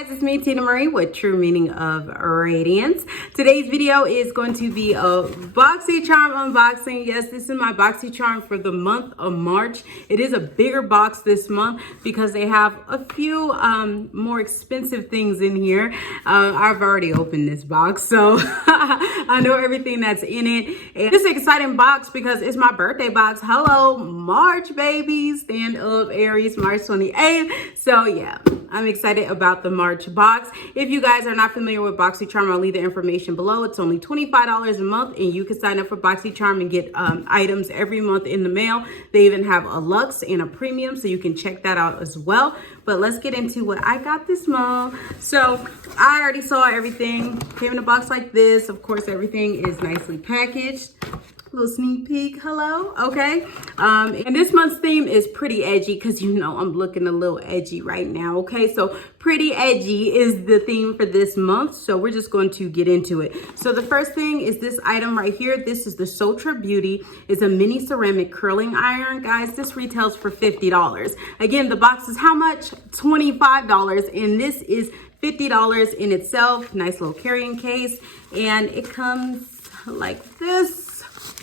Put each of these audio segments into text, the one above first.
Guys, it's me, Tina Marie, with True Meaning of Radiance. Today's video is going to be a Boxycharm unboxing. Yes, this is my Boxycharm for the month of March. It is a bigger box this month because they have a few more expensive things in here. I've already opened this box, so I know everything that's in it. And this is an exciting box because it's my birthday box. Hello, March, baby. Stand up, Aries, March 28th. So yeah, I'm excited about the March box. If you guys are not familiar with Boxycharm, I'll leave the information below. It's only $25 a month, and you can sign up for Boxycharm and get items every month in the mail. They even have a luxe and a premium, so you can check that out as well. But let's get into what I got this month. So I already saw everything. Came in a box like this. Of course, everything is nicely packaged. Little sneak peek, hello, okay. And this month's theme is pretty edgy because you know I'm looking a little edgy right now, okay? So pretty edgy is the theme for this month, so we're just going to get into it. So the first thing is this item right here. This is the Sotra Beauty. It's a mini ceramic curling iron. Guys, this retails for $50. Again, the box is how much? $25, and this is $50 in itself. Nice little carrying case, and it comes like this.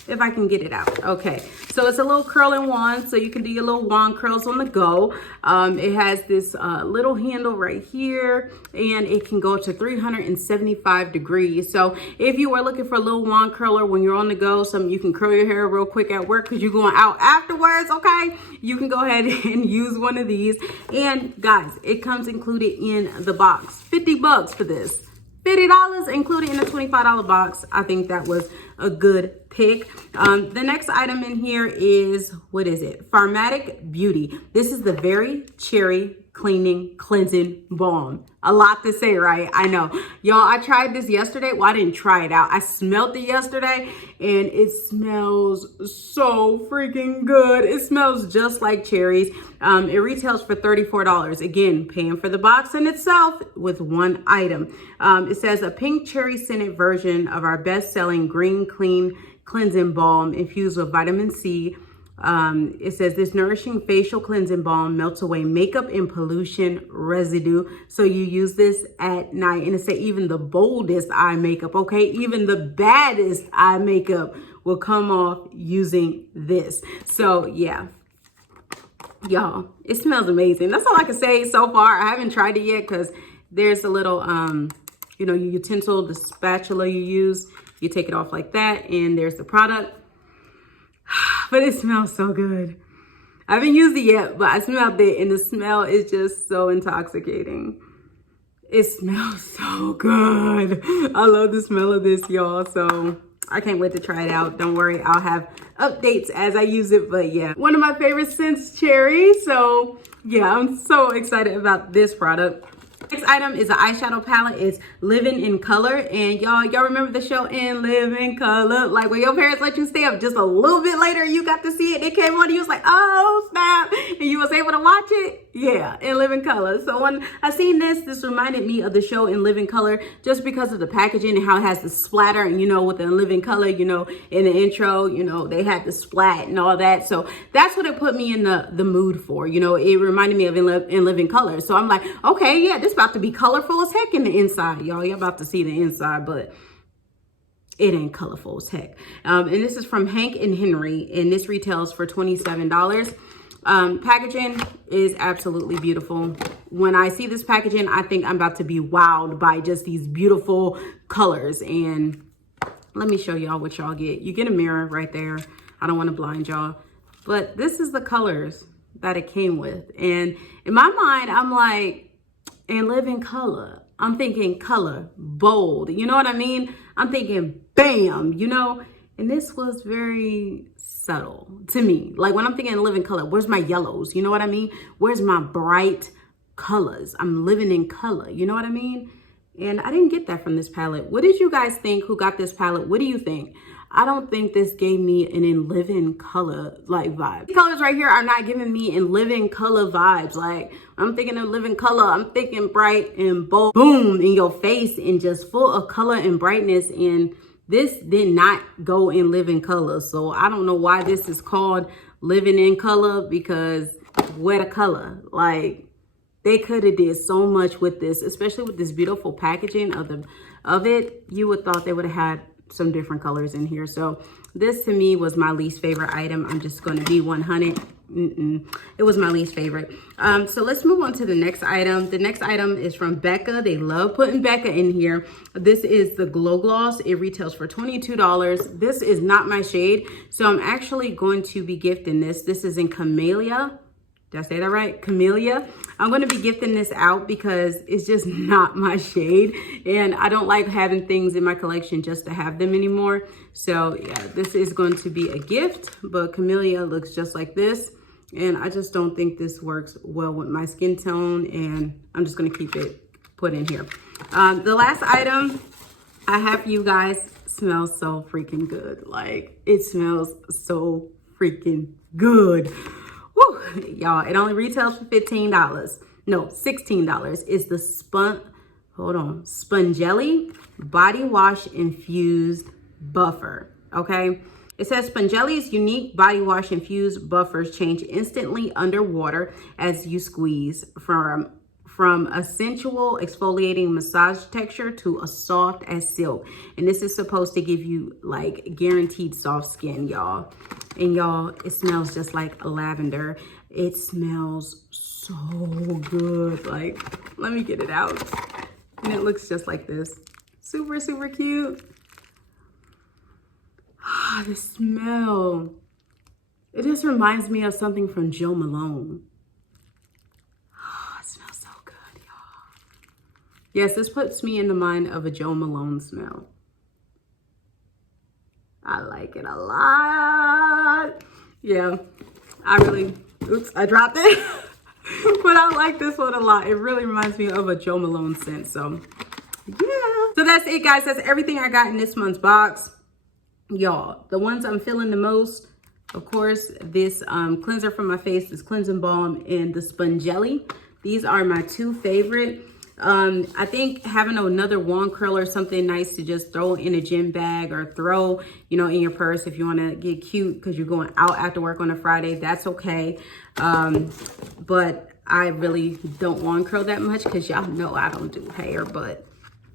If I can get it out. Okay, so it's a little curling wand, so you can do your little wand curls on the go. It has this little handle right here, and it can go to 375 degrees. So if you are looking for a little wand curler when you're on the go, something you can curl your hair real quick at work because you're going out afterwards, okay, you can go ahead and use one of these. And guys, it comes included in the box. $50 for this. $50 included in a $25 box. I think that was a good pick. The next item in here is, what is it? Pharmatic Beauty. This is the Very Cherry Cleansing Balm. A lot to say, right? I know. Y'all, I tried this yesterday. Well, I didn't try it out. I smelled it yesterday, and it smells so freaking good. It smells just like cherries. It retails for $34. Again, paying for the box in itself with one item. It says a pink cherry scented version of our best-selling Green Clean Cleansing Balm infused with vitamin C. It says this nourishing facial cleansing balm melts away makeup and pollution residue. So you use this at night, and it says even the boldest eye makeup, okay, even the baddest eye makeup will come off using this. So yeah, y'all, it smells amazing. That's all I can say so far. I haven't tried it yet because there's a little you know, your utensil, the spatula you use, you take it off like that, and there's the product. But it smells so good. I haven't used it yet, but I smelled it, and the smell is just so intoxicating. It smells so good. I love the smell of this, y'all. So I can't wait to try it out. Don't worry, I'll have updates as I use it. But yeah, one of my favorite scents, cherry. So yeah, I'm so excited about this product. Next item is an eyeshadow palette. It's Living in Color, and y'all remember the show In Living Color? Like when your parents let you stay up just a little bit later, you got to see it. It came on, and you was like, oh snap, and you was able to watch it. Yeah, In Living Color. So when I seen this reminded me of the show In Living Color just because of the packaging and how it has the splatter, and you know, with In Living Color, you know, in the intro, you know, they had the splat and all that. So that's what it put me in the mood for. You know, it reminded me of In Living Color. So I'm like, okay, yeah, this about to be colorful as heck in the inside, y'all. You're about to see the inside, but it ain't colorful as heck. And this is from Hank and Henry, and this retails for $27. Packaging is absolutely beautiful. When I see this packaging, I think I'm about to be wowed by just these beautiful colors. And let me show y'all what y'all get. You get a mirror right there. I don't want to blind y'all, but this is the colors that it came with. And in my mind, I'm like, and Live in Color. I'm thinking color, bold. You know what I mean? I'm thinking bam, you know? And this was very subtle to me. Like when I'm thinking Live in Color, where's my yellows? You know what I mean? Where's my bright colors? I'm living in color. You know what I mean? And I didn't get that from this palette. What did you guys think who got this palette? What do you think? I don't think this gave me an In Living Color like vibe. These colors right here are not giving me In Living Color vibes. Like I'm thinking of Living Color, I'm thinking bright and bold, boom, in your face and just full of color and brightness. And this did not go in Living Color. So I don't know why this is called Living in Color, because where the color? Like They could have did so much with this, especially with this beautiful packaging of it. You would thought they would have had some different colors in here. So this to me was my least favorite item. I'm just going to be 100. It was my least favorite. So let's move on to the next item. The next item is from Becca. They love putting Becca in here. This is the Glow Gloss. It retails for $22. This is not my shade, so I'm actually going to be gifting this. This is in Camellia. Did I say that right? Camellia. I'm going to be gifting this out because it's just not my shade. And I don't like having things in my collection just to have them anymore. So yeah, this is going to be a gift. But Camellia looks just like this. And I just don't think this works well with my skin tone. And I'm just going to keep it put in here. The last item I have for you guys smells so freaking good. Like, it smells so freaking good. Woo, y'all, it only retails for $15. No, $16. It's the Spongelli Body Wash Infused Buffer, okay? It says Spongelli's unique body wash infused buffers change instantly underwater as you squeeze from a sensual exfoliating massage texture to a soft as silk. And this is supposed to give you like guaranteed soft skin, y'all. And y'all, it smells just like lavender. It smells so good. Like, let me get it out. And it looks just like this. Super, super cute. Ah, the smell. It just reminds me of something from Jo Malone. Yes, this puts me in the mind of a Jo Malone smell. I like it a lot. Yeah, oops, I dropped it. But I like this one a lot. It really reminds me of a Jo Malone scent, so yeah. So that's it, guys. That's everything I got in this month's box. Y'all, the ones I'm feeling the most, of course, this cleanser for my face, this cleansing balm, and the Spongelli. These are my two favorite. I think having another wand curl or something nice to just throw in a gym bag or throw, you know, in your purse if you want to get cute because you're going out after work on a Friday, that's okay. But I really don't wand curl that much because y'all know I don't do hair, but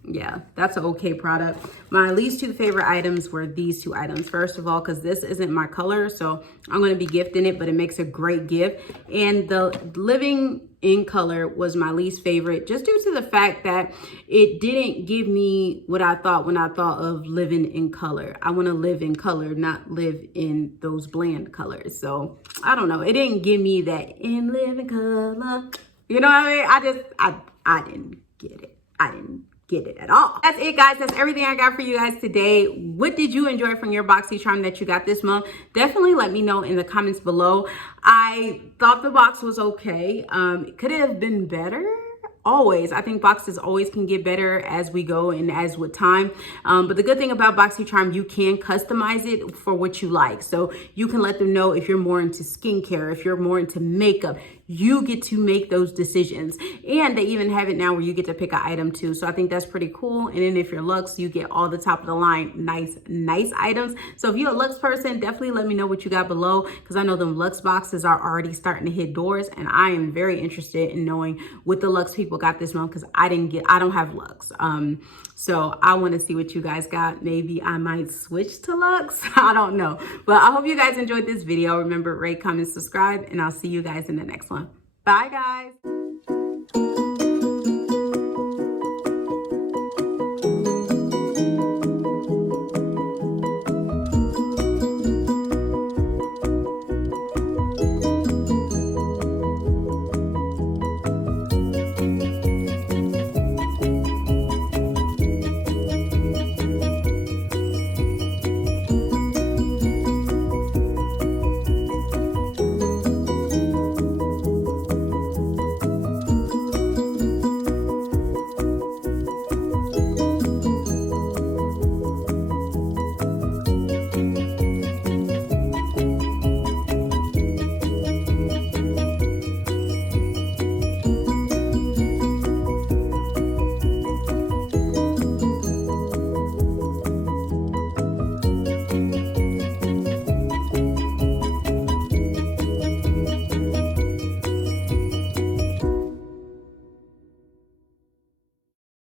yeah, that's an okay product. My least two favorite items were these two items. First of all, because this isn't my color, so I'm going to be gifting it, but it makes a great gift. And the Living in Color was my least favorite, just due to the fact that it didn't give me what I thought when I thought of living in color. I want to live in color, not live in those bland colors. So I don't know. It didn't give me that in living color. You know what I mean? I didn't get it. I didn't get it at all. That's it, guys. That's everything I got for you guys today. What did you enjoy from your Boxycharm that you got this month? Definitely let me know in the comments below. I thought the box was okay. It could have been better. Always. I think boxes always can get better as we go and as with time. But the good thing about Boxycharm, you can customize it for what you like. So you can let them know if you're more into skincare, if you're more into makeup, you get to make those decisions. And they even have it now where you get to pick an item too. So I think that's pretty cool. And then if you're Luxe, you get all the top of the line, nice items. So if you're a Luxe person, definitely let me know what you got below, because I know them Luxe boxes are already starting to hit doors. And I am very interested in knowing what the Luxe people got this month, because I don't have Luxe. So I want to see what you guys got. Maybe I might switch to Luxe. I don't know. But I hope you guys enjoyed this video. Remember, rate, comment, subscribe, and I'll see you guys in the next one. Bye, guys.